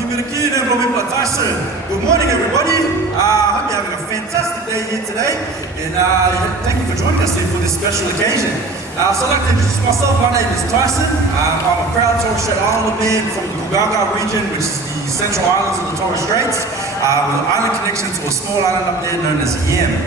Good morning, everybody. I hope you're having a fantastic day here today, and thank you for joining us here for this special occasion. So I'd like to introduce myself. My name is Tyson. I'm a proud Torres Strait Islander man from the Gugaga region, which is the central islands of the Torres Straits, with an island connection to a small island up there known as YumYum.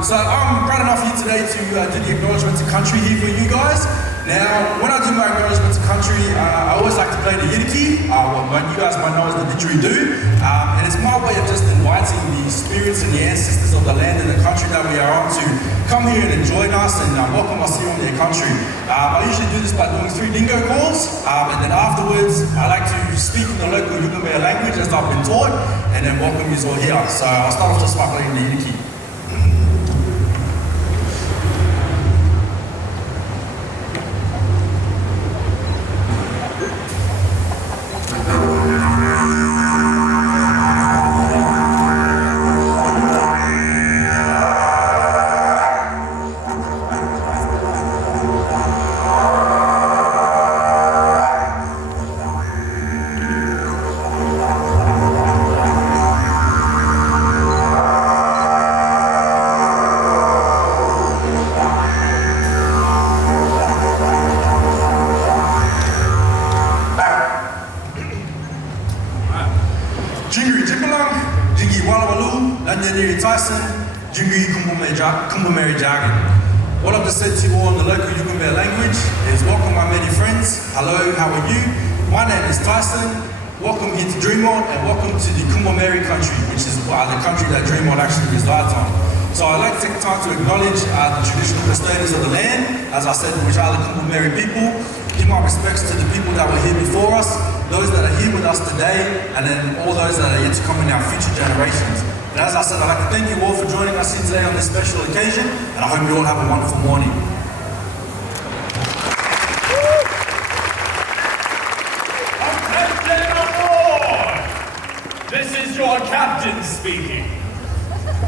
So I'm proud enough here today to do the acknowledgement to country here for you guys. Now, when I do my acknowledgement to country, I always like to play the yidaki, what you guys might know as the didgeridoo, and it's my way of just inviting the spirits and the ancestors of the land and the country that we are on to come here and join us and welcome us here on their country. I usually do this by doing 3 dingo calls, and then afterwards I like to speak in the local YumYum language as I've been taught, and then welcome you all here. So I'll start off just by playing the yidaki. Tyson, Jungri Kumbumeri Jargon. What I've just said to you all in the local YumYum language is welcome my many friends. Hello, how are you? My name is Tyson. Welcome here to Dreamworld and welcome to the Kumbumeri country, which is the country that Dreamworld actually resides on. So I'd like to take time to acknowledge the traditional custodians of the land, as I said, which are the Kumbumeri people. Give my respects to the people that were here before us, those that are here with us today, and then all those that are yet to come in our future generations. And as I said, I'd like to thank you all for joining us here today on this special occasion, and I hope you all have a wonderful morning. Attention aboard! This is your captain speaking.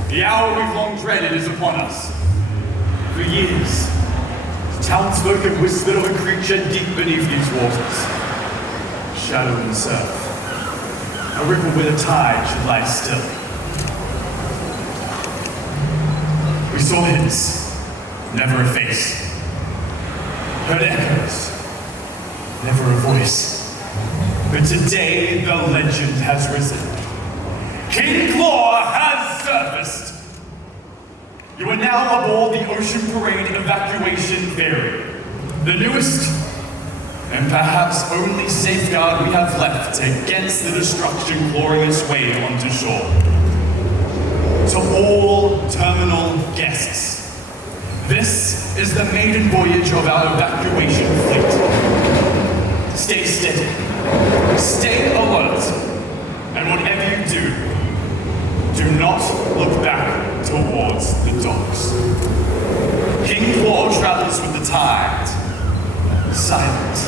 The hour we've long dreaded is upon us. For years, the townsfolk have whispered of a creature deep beneath these waters. Shadow and surf. A river where the tide should lie still. We saw hints, never a face. Heard echoes, never a voice. But today the legend has risen. King Claw has surfaced. You are now aboard the Ocean Parade Evacuation Ferry. The newest, and perhaps only safeguard we have left against the destruction clawing its way onto shore. To all terminal guests, this is the maiden voyage of our evacuation fleet. Stay steady, stay alert, and whatever you do not look back towards the docks. King Claw travels with the tide, silent,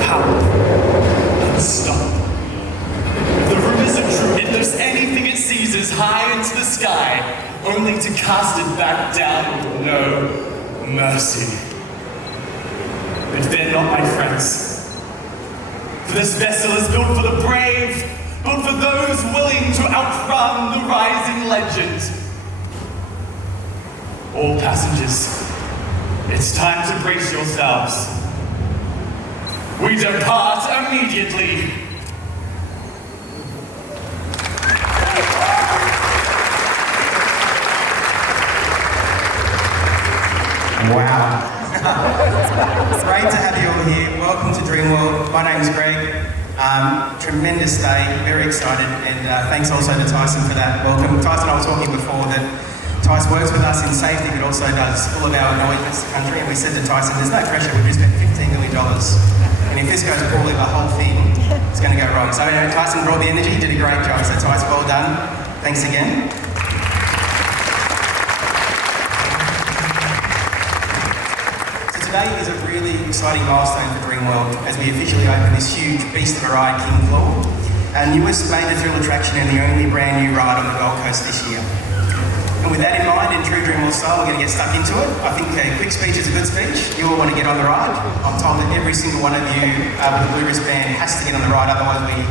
powerful, unstoppable. If the rumors are true, it lifts anything it seizes high into the sky, only to cast it back down with no mercy. But they're not my friends. For this vessel is built for the brave, built for those willing to outrun the rising legend. All passengers, it's time to brace yourselves. We depart immediately. Wow. It's great to have you all here. Welcome to Dreamworld. My name's Greg. Tremendous day, very excited, and thanks also to Tyson for that welcome. Tyson, I was talking before that Tyson works with us in safety, but also does all of our acknowledgements to country, and we said to Tyson, there's no pressure, we've just spent $15 million, and if this goes poorly, the whole thing is going to go wrong. So anyway, Tyson brought the energy, did a great job, so Tyson, well done. Thanks again. Today is a really exciting milestone for Dreamworld as we officially open this huge beast of a ride, King Claw, our newest major thrill attraction and the only brand new ride on the Gold Coast this year. And with that in mind, in true Dreamworld style, we're going to get stuck into it. I think a quick speech is a good speech. You all want to get on the ride. I'm told that every single one of you with a blue wristband has to get on the ride, otherwise we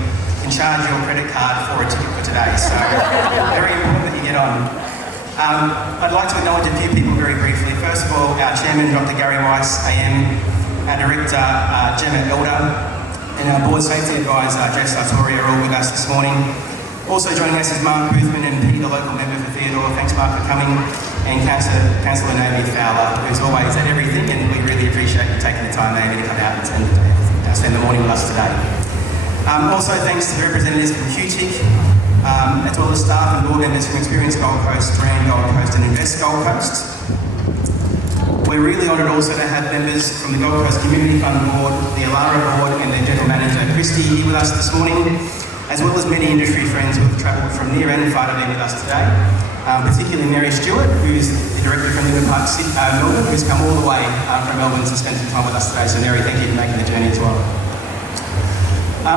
charge your credit card for a ticket for today. So very important that you get on. I'd like to acknowledge a few people very briefly. First of all, our chairman, Dr. Gary Weiss, AM, our director, Gemma Elder, and our board safety advisor, Jess Sartori, are all with us this morning. Also joining us is Mark Boothman and Peter, local member for Theodore. Thanks, Mark, for coming. And Councillor Naomi Fowler, who's always at everything, and we really appreciate you taking the time, Naomi, to come out and spend the morning with us today. Also, thanks to the representatives from QTIC, as well as staff and board members from Experience Gold Coast, Brand Gold Coast and Invest Gold Coast. We're really honoured also to have members from the Gold Coast Community Fund Board, the Alara Board and their General Manager Christy here with us this morning, as well as many industry friends who have travelled from near and far to be with us today. Particularly Mary Stewart, who's the Director from Lincoln Park, Melbourne, who's come all the way from Melbourne to spend some time with us today. So Mary, thank you for making the journey as well.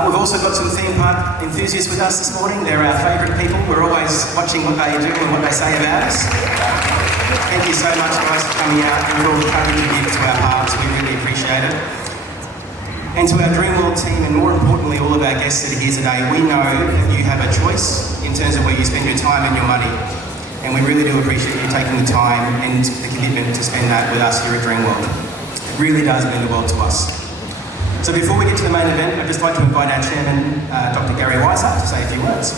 We've also got some theme park enthusiasts with us this morning. They're our favourite people. We're always watching what they do and what they say about us. Thank you so much, guys, for coming out and all the courage you give to our parks. We really appreciate it. And to our Dreamworld team, and more importantly, all of our guests that are here today, we know that you have a choice in terms of where you spend your time and your money. And we really do appreciate you taking the time and the commitment to spend that with us here at Dreamworld. It really does mean the world to us. So before we get to the main event, I'd just like to invite our chairman, Dr. Gary Weiss, up to say a few words.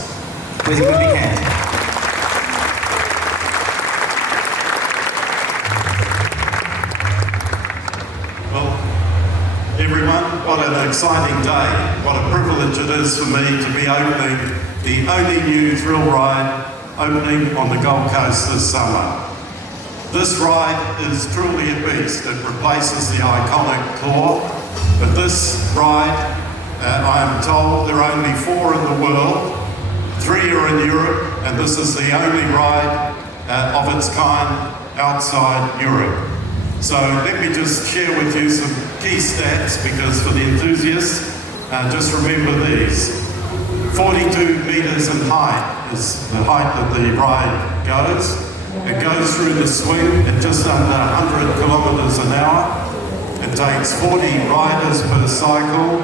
Please give him a big hand. Well, everyone, what an exciting day. What a privilege it is for me to be opening the only new thrill ride opening on the Gold Coast this summer. This ride is truly a beast. It replaces the iconic Claw, but this ride, I am told, there are only 4 in the world, 3 are in Europe, and this is the only ride of its kind outside Europe. So let me just share with you some key stats, because for the enthusiasts, just remember these. 42 metres in height is the height that the ride goes. It goes through the swing at just under 100 kilometres an hour. It takes 40 riders per cycle,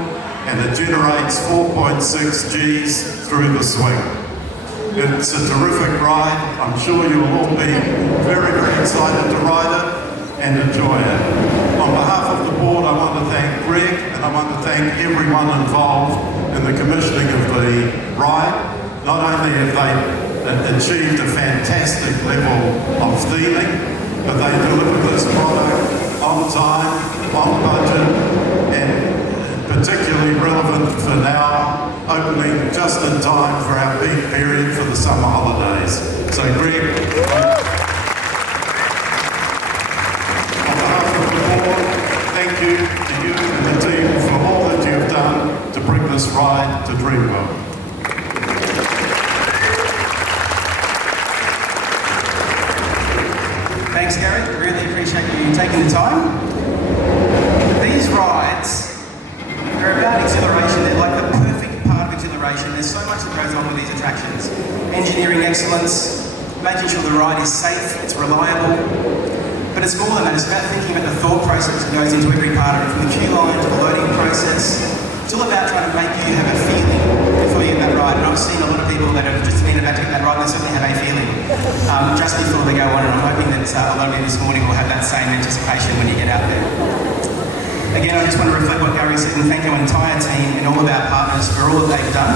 and it generates 4.6 Gs through the swing. It's a terrific ride. I'm sure you'll all be very, very excited to ride it and enjoy it. On behalf of the board, I want to thank Greg, and I want to thank everyone involved in the commissioning of the ride. Not only have they achieved a fantastic level of theming, but they delivered this product on time, on budget, and particularly relevant for now, opening just in time for our peak period for the summer holidays. So Greg, on behalf of the board, thank you to you and the team for all that you've done to bring this ride to Dreamworld. Thanks, Gary. Really appreciate you taking the time. These rides, they're about exhilaration. They're like the perfect part of exhilaration. There's so much that goes on with these attractions. Engineering excellence, making sure the ride is safe, it's reliable. But it's more than that. It's about thinking about the thought process that goes into every part of it, from the queue line to the loading process. It's all about trying to make you have a feeling before you get that ride. And I've seen a lot of people that have just been about to get that ride and they certainly have a feeling just before they go on, and I'm hoping that a lot of you this morning will have that same anticipation when you get out there. Again, I just want to reflect what Gary said and thank our entire team and all of our partners for all that they've done.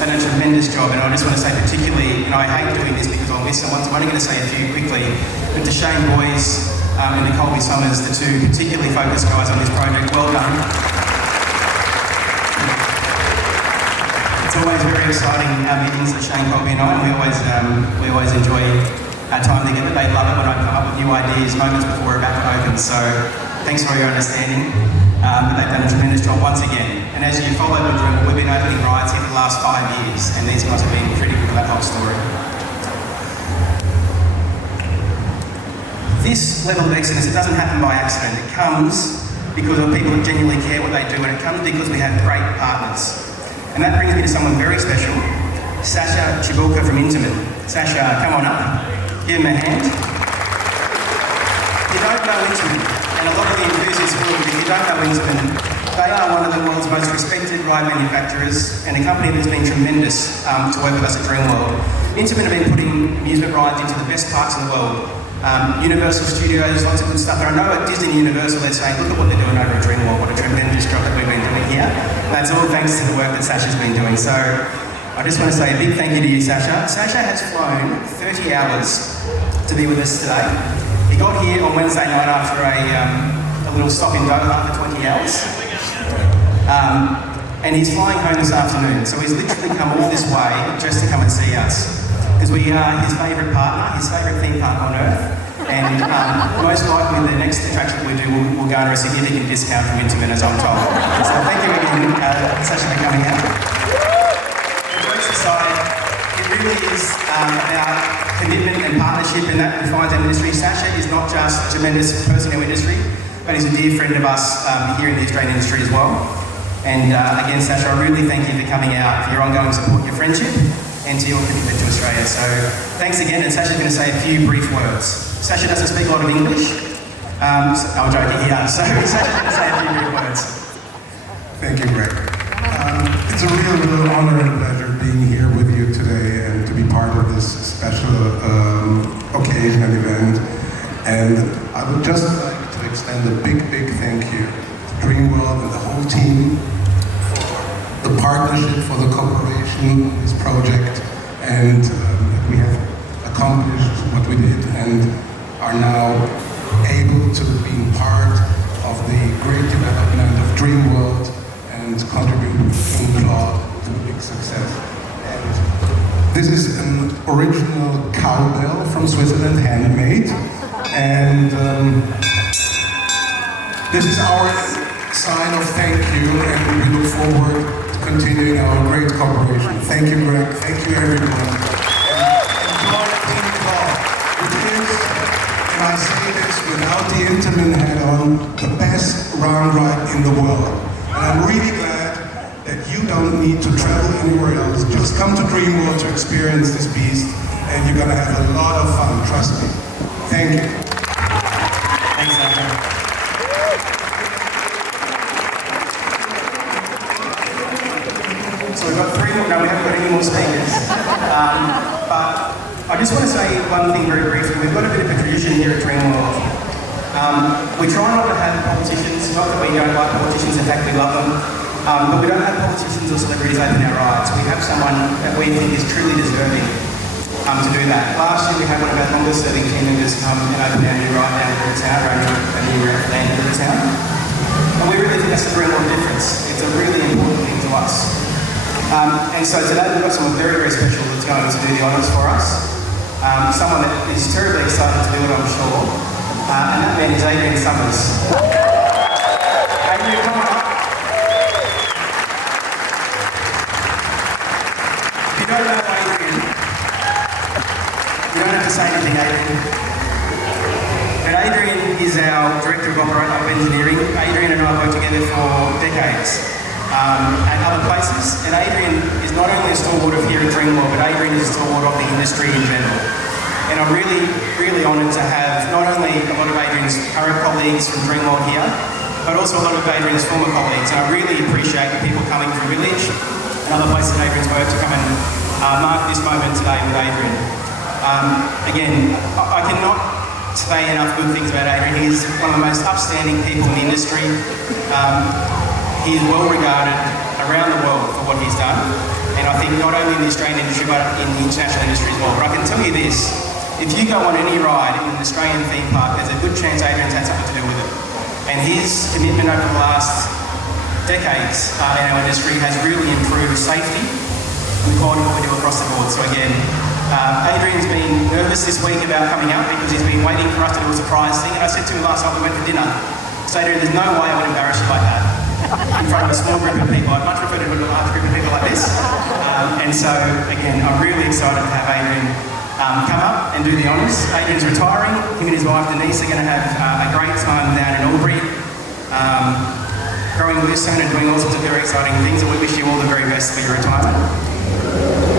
They've done a tremendous job, and I just want to say particularly, and I hate doing this because I'll miss someone, so I'm only going to say a few quickly, but to Shane Boyce and the Colby Summers, the 2 particularly focused guys on this project, well done. It's always very exciting, our meetings with Shane, Colby and I, and we always enjoy our time together. They love it when I come up with new ideas moments before we're about to open, so thanks for your understanding. But they've done a tremendous job once again. And as you follow with Dreamworld, we've been opening rides here for the last 5 years, and these guys have been critical to that whole story. This level of excellence, it doesn't happen by accident. It comes because of people that genuinely care what they do, and it comes because we have great partners. And that brings me to someone very special, Sasha Chibulka from Intamin. Sasha, come on up. Give him a hand. You don't know Intamin, and a lot of the enthusiasts will, if you don't know Intamin, They are one of the world's most respected ride manufacturers and a company that's been tremendous to work with us at Dreamworld. Intamin have been putting amusement rides into the best parts of the world. Universal Studios, lots of good stuff. And I know at Disney Universal they're saying, look at what they're doing over at Dreamworld, what a tremendous job that we've been doing here. That's all thanks to the work that Sasha's been doing. So I just want to say a big thank you to you, Sasha. Sasha has flown 30 hours to be with us today. He got here on Wednesday night after a little stop in Doha for 20 hours. And he's flying home this afternoon. So he's literally come all this way just to come and see us. Because we are his favourite partner, his favourite theme park on earth. And most likely the next attraction that we do will garner a significant discount from Intamin, as I'm told. So thank you again, Sasha, for coming out. Jokes aside, it really is about commitment and partnership, and that defines our industry. Sasha is not just a tremendous person in our industry, but he's a dear friend of us here in the Australian industry as well. And again, Sasha, I really thank you for coming out, for your ongoing support, your friendship, and to your commitment to Australia. So thanks again, and Sasha's going to say a few brief words. Sasha doesn't speak a lot of English. I'm joking, he does. So Sasha's going to say a few brief words. Thank you, Greg. It's a real honor and pleasure being here with you today and to be part of this special occasion and event. And I would just like to extend a big thank you to Dreamworld and the whole team for the partnership, for the cooperation on this project, and we have accomplished what we did and are now able to be part of the great development of Dreamworld and contribute to the big success. And this is an original cowbell from Switzerland, handmade, and this is our sign of thank you, and we look forward to continuing our great cooperation. Thank you, Greg. Thank you, everyone. Enjoy King Claw, which is, and I say this without the Intamin hat on, the best round ride in the world. And I'm really glad that you don't need to travel anywhere else. Just come to Dreamworld to experience this beast, and you're gonna have a lot of fun, trust me. Thank you. Thanks, Sasha. So we've got 3 more, no, we haven't got any more speakers. But I just want to say one thing very briefly. We've got a bit of a tradition here at Dreamworld. We try not to have politicians, not that we don't like politicians, in fact we love them, but we don't have politicians or celebrities open our rides. We have someone that we think is truly deserving to do that. Last year we had one of our longest serving team members come and open our new ride down here in town, around a new land in the town. And we really think that's a real difference. It's a really important thing to us. And so today we've got someone very special that's going to do the honours for us. Someone that is terribly excited to do it, I'm sure. And that man is Adrian Summers. Adrian, come on up. If you don't know Adrian, you don't have to say anything, Adrian. But Adrian is our Director of Engineering. Adrian and I have worked together for decades. And other places, and Adrian is not only a stalwart of here at Dreamworld, but Adrian is a stalwart of the industry in general. And I'm really honoured to have not only a lot of Adrian's current colleagues from Dreamworld here, but also a lot of Adrian's former colleagues. And I really appreciate the people coming from Village and other places in Adrian's work to come and mark this moment today with Adrian. Again, I cannot say enough good things about Adrian. He is one of the most upstanding people in the industry. He is well regarded around the world for what he's done, and I think not only in the Australian industry but in the international industry as well. But I can tell you this, if you go on any ride in an Australian theme park, there's a good chance Adrian's had something to do with it. And his commitment over the last decades in our industry has really improved safety and the quality of what we do across the board. So again, Adrian's been nervous this week about coming out because he's been waiting for us to do a surprise thing, and I said to him last night we went for dinner, so Adrian, there's no way I would embarrass you like that in front of a small group of people. I'd much prefer to do it with a large group of people like this. And so, again, I'm really excited to have Adrian come up and do the honours. Adrian's retiring. Him and his wife Denise are going to have a great time down in Albury, growing listen and doing all sorts of very exciting things, and we wish you all the very best for your retirement.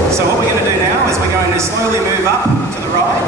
So what we're going to do now is we're going to slowly move up to the right.